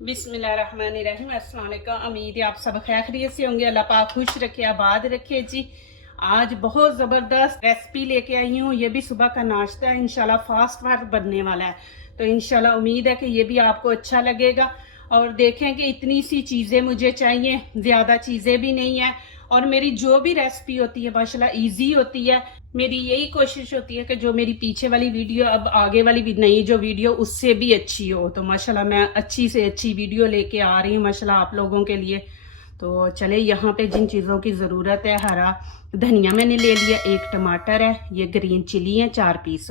बिस्मिल्लाहिर्रहमानिर्रहीम। अस्सलाम वालेकुम। उम्मीद है आप सब खैरियत से होंगे। अल्लाह पाक खुश रखे, आबाद रखे जी। आज बहुत ज़बरदस्त रेसिपी लेके आई हूँ। ये भी सुबह का नाश्ता है, इंशाल्लाह फास्ट फास्ट बनने वाला है। तो इंशाल्लाह उम्मीद है कि ये भी आपको अच्छा लगेगा। और देखें कि इतनी सी चीज़ें मुझे चाहिए, ज़्यादा चीज़ें भी नहीं है। और मेरी जो भी रेसिपी होती है माशाल्लाह ईजी होती है। मेरी यही कोशिश होती है कि जो मेरी पीछे वाली वीडियो, अब आगे वाली भी नई जो वीडियो उससे भी अच्छी हो। तो माशाल्लाह मैं अच्छी से अच्छी वीडियो लेके आ रही हूँ माशाल्लाह आप लोगों के लिए। तो चले, यहाँ पे जिन चीज़ों की ज़रूरत है, हरा धनिया मैंने ले लिया, एक टमाटर है, ये ग्रीन चिली है 4 पीस,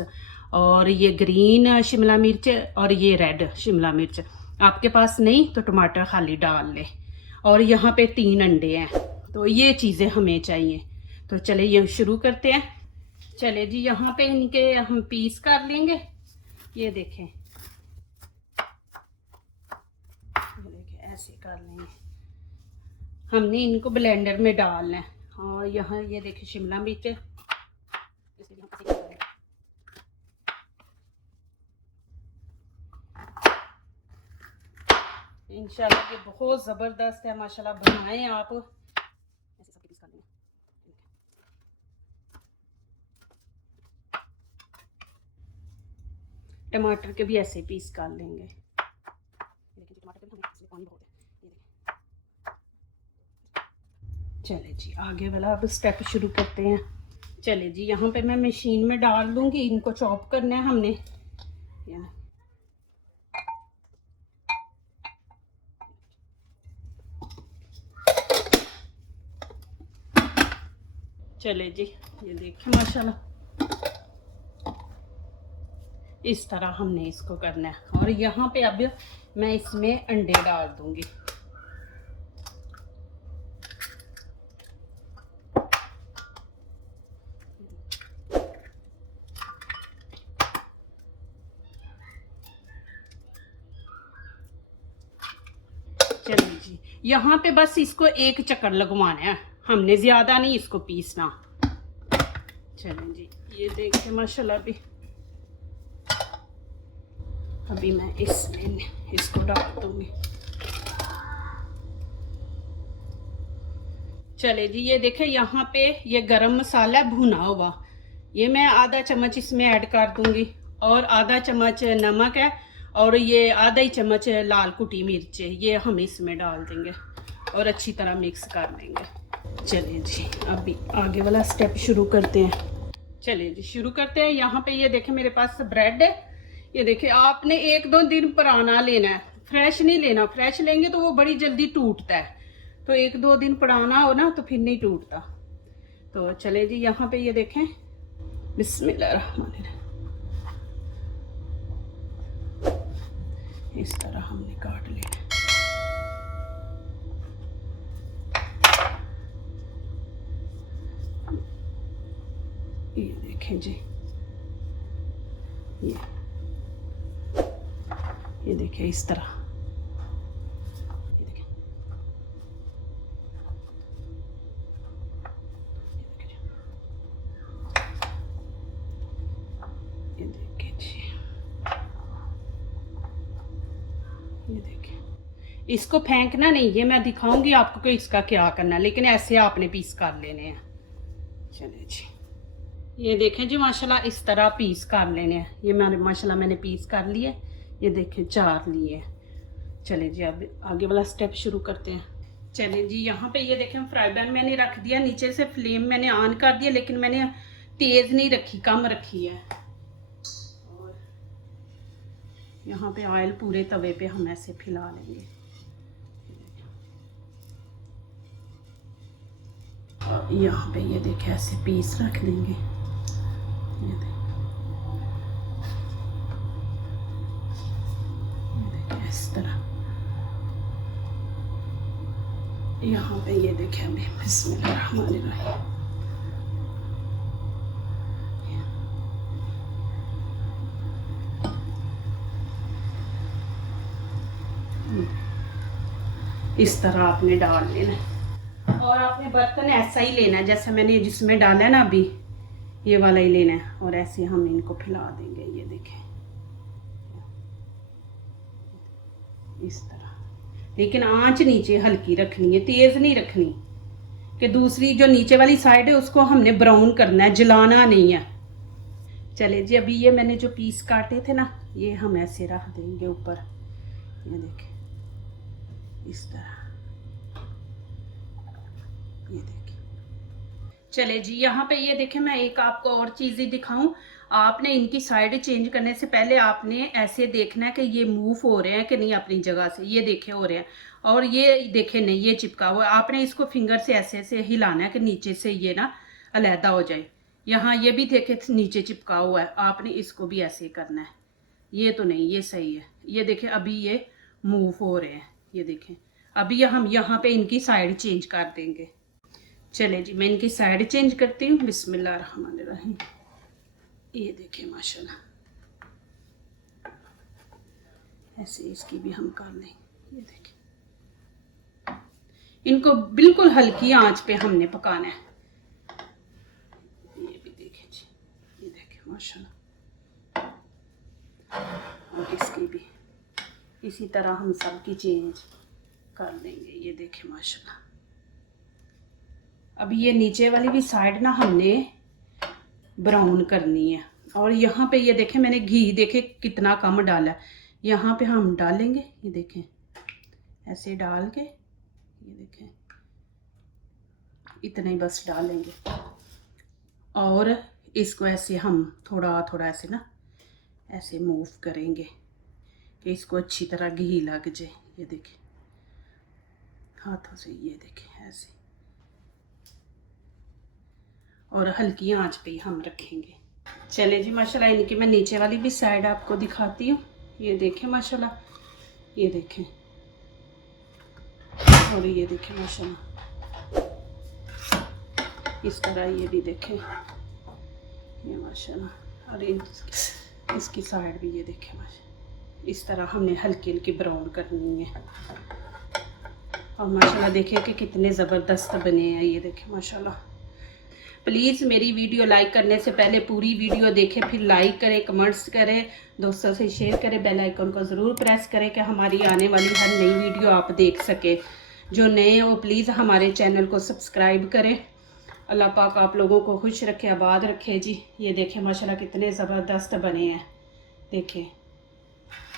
और ये ग्रीन शिमला मिर्च, और ये रेड शिमला मिर्च। आपके पास नहीं तो टमाटर खाली डाल ले। और यहाँ पे 3 अंडे हैं। तो ये चीज़ें हमें चाहिए। तो चले ये शुरू करते हैं। चले जी, यहाँ पे इनके हम पीस कर लेंगे। ये देखें, ऐसे कर लेंगे। हमने इनको ब्लेंडर में डालना है। और यहाँ ये देखें शिमला मिर्च, इंशाल्लाह ये बहुत ज़बरदस्त है माशाल्लाह। बनाएं आप। ऐसे सब पीस कर लेंगे। टमाटर के भी ऐसे पीस कर लेंगे। देखिए टमाटर के भी इसमें पानी बहुत है। चले जी, आगे वाला अब स्टेप शुरू करते हैं। चले जी, यहाँ पे मैं मशीन में डाल दूंगी। इनको चॉप करना है हमने। चले जी, ये देखिए माशाल्लाह इस तरह हमने इसको करना है। और यहाँ पे अब मैं इसमें अंडे डाल दूंगी। चलिए जी, यहाँ पे बस इसको एक चक्कर लगवाना है हमने, ज़्यादा नहीं इसको पीसना। चलें जी, ये देखिए माशाल्लाह अभी मैं इसमें इसको डाल दूँगी। चले जी, ये देखें यहाँ पे ये गरम मसाला भुना हुआ, ये मैं आधा चम्मच इसमें ऐड कर दूँगी। और आधा चम्मच नमक है, और ये आधा ही चम्मच लाल कुटी मिर्च है, ये हम इसमें डाल देंगे और अच्छी तरह मिक्स कर लेंगे। चलिए जी, अभी आगे वाला स्टेप शुरू करते हैं। चलिए जी, शुरू करते हैं। यहाँ पे ये देखें मेरे पास ब्रेड है। ये देखिए, आपने 1-2 दिन पुराना लेना है, फ्रेश नहीं लेना। फ्रेश लेंगे तो वो बड़ी जल्दी टूटता है। तो 1-2 दिन पुराना हो ना तो फिर नहीं टूटता। तो चले जी, यहाँ पे ये देखें, बिस्मिल्लाहिर्रहमानिर्रहीम, इस तरह हमने काट लेना। ये देखें जी, ये देखें इस तरह। ये देखें, ये देखें जी, ये देखें। इसको फेंकना नहीं, ये मैं दिखाऊंगी आपको कि इसका क्या करना है, लेकिन ऐसे आपने पीस कर लेने हैं। चलिए जी, ये देखें जी माशाल्लाह इस तरह पीस कर लेने हैं। ये मैंने पीस कर लिए। ये देखें 4 लिए। चले जी, अब आगे वाला स्टेप शुरू करते हैं। चले जी, यहाँ पे ये देखें फ्राई पैन मैंने रख दिया, नीचे से फ्लेम मैंने ऑन कर दिया, लेकिन मैंने तेज़ नहीं रखी, कम रखी है। और यहाँ पे ऑयल पूरे तवे पे हम ऐसे फैला लेंगे। यहाँ पे ये देखें ऐसे पीस रख देंगे। ये देखें इस तरह। यहाँ पे ये देखें अभी बिस्मिल्लाहिर्रहमानिर्रहीम, इस तरह आपने डाल लेना। और आपने बर्तन ऐसा ही लेना है जैसे मैंने जिसमें डाला है ना अभी, ये वाला ही लेना है। और ऐसे हम इनको फैला देंगे। ये देखें इस तरह। लेकिन आंच नीचे हल्की रखनी है, तेज नहीं रखनी, कि दूसरी जो नीचे वाली साइड है उसको हमने ब्राउन करना है, जलाना नहीं है। चले जी, अभी ये मैंने जो पीस काटे थे ना, ये हम ऐसे रख देंगे ऊपर, ये देखें इस तरह, ये देखें। चले जी, यहाँ पे ये देखें, मैं एक आपको और चीज़ ही दिखाऊं। आपने इनकी साइड चेंज करने से पहले आपने ऐसे देखना है कि ये मूव हो रहे हैं कि नहीं अपनी जगह से, ये देखे हो रहे हैं, और ये देखे नहीं ये चिपका हुआ। आपने इसको फिंगर से ऐसे ऐसे हिलाना है कि नीचे से ये ना अलहदा हो जाए। यहाँ ये भी देखे नीचे चिपका हुआ है, आपने इसको भी ऐसे करना है। ये तो नहीं, ये सही है, ये देखें अभी ये मूव हो रहे हैं, ये देखें। अभी हम यहाँ पे इनकी साइड चेंज कर देंगे। चले जी, मैं इनकी साइड चेंज करती हूँ। बिस्मिल्लाहिर्रहमानिर्रहीम। ये देखें माशाल्लाह, ऐसे इसकी भी हम कर लें। ये देखें, इनको बिल्कुल हल्की आंच पे हमने पकाना है। ये भी देखें जी, ये देखें माशाल्लाह। और इसकी भी इसी तरह हम सबकी चेंज कर देंगे। ये देखें माशाल्लाह। अभी ये नीचे वाली भी साइड ना हमने ब्राउन करनी है। और यहाँ पे ये देखें, मैंने घी देखे कितना कम डाला है, यहाँ पे हम डालेंगे। ये देखें ऐसे डाल के, ये देखें इतना ही बस डालेंगे। और इसको ऐसे हम थोड़ा थोड़ा ऐसे ना ऐसे मूव करेंगे कि इसको अच्छी तरह घी लग जाए। ये देखें हाथों से, ये देखें ऐसे, और हल्की आंच पे ही हम रखेंगे। चले जी माशाल्लाह, इनकी मैं नीचे वाली भी साइड आपको दिखाती हूँ। ये देखें माशाल्लाह, ये देखें, और ये देखें माशाल्लाह इस तरह, ये भी देखें ये माशाल्लाह। और इसकी साइड भी ये देखें माशाल्लाह, इस तरह हमने हल्की हल्की ब्राउन करनी है। और माशाल्लाह देखें कि कितने ज़बरदस्त बने हैं। ये देखें माशाल्लाह। प्लीज़ मेरी वीडियो लाइक करने से पहले पूरी वीडियो देखें, फिर लाइक करें, कमेंट्स करें, दोस्तों से शेयर करें, बेल आइकन को ज़रूर प्रेस करें कि हमारी आने वाली हर नई वीडियो आप देख सकें। जो नए हैं वो प्लीज़ हमारे चैनल को सब्सक्राइब करें। अल्लाह पाक आप लोगों को खुश रखे, आबाद रखे जी। ये देखें माशाल्लाह कितने ज़बरदस्त बने हैं। देखें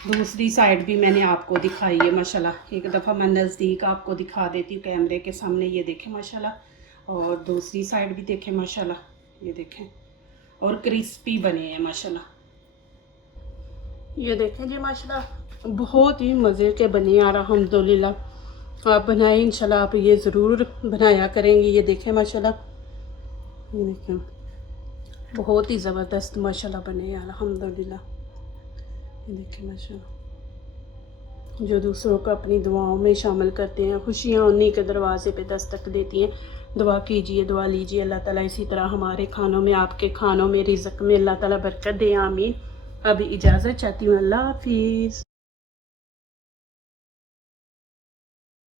दूसरी साइड भी मैंने आपको दिखाई है माशाल्लाह। एक दफ़ा मैं नज़दीक आपको दिखा देती हूँ कैमरे के सामने। ये देखें माशाल्लाह, और दूसरी साइड भी देखें माशाल्लाह, ये देखें, और क्रिस्पी बने हैं माशाल्लाह। ये देखें जी माशाल्लाह, बहुत ही मज़े के बने हैं अल्हम्दुलिल्लाह। आप बनाएं इंशाल्लाह, आप ये ज़रूर बनाया करेंगे। ये देखें माशाल्लाह, ये देखें बहुत ही ज़बरदस्त माशाल्लाह बने हैं अल्हम्दुलिल्लाह। ये देखें माशाल्लाह, जो दूसरों को अपनी दुआओं में शामिल करते हैं, खुशियाँ उन्हीं के दरवाजे पे दस्तक देती हैं। दुआ कीजिए, दुआ लीजिए, अल्लाह ताला इसी तरह हमारे खानों में, आपके खानों में, रिज़्क़ में अल्लाह ताला बरकत दे, आमीन। अभी इजाज़त चाहती हूँ, अल्लाह हाफिज़।